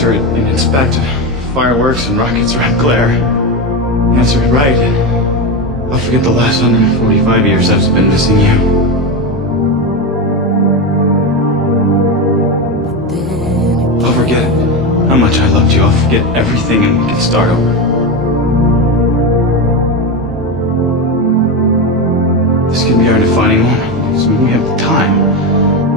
answer it and inspect fireworks and rockets' red glare. Answer it right, I'll forget the last 145 years I've spent missing you. I'll forget how much I loved you. I'll forget everything and we can start over. This can be our defining moment, because we have the time.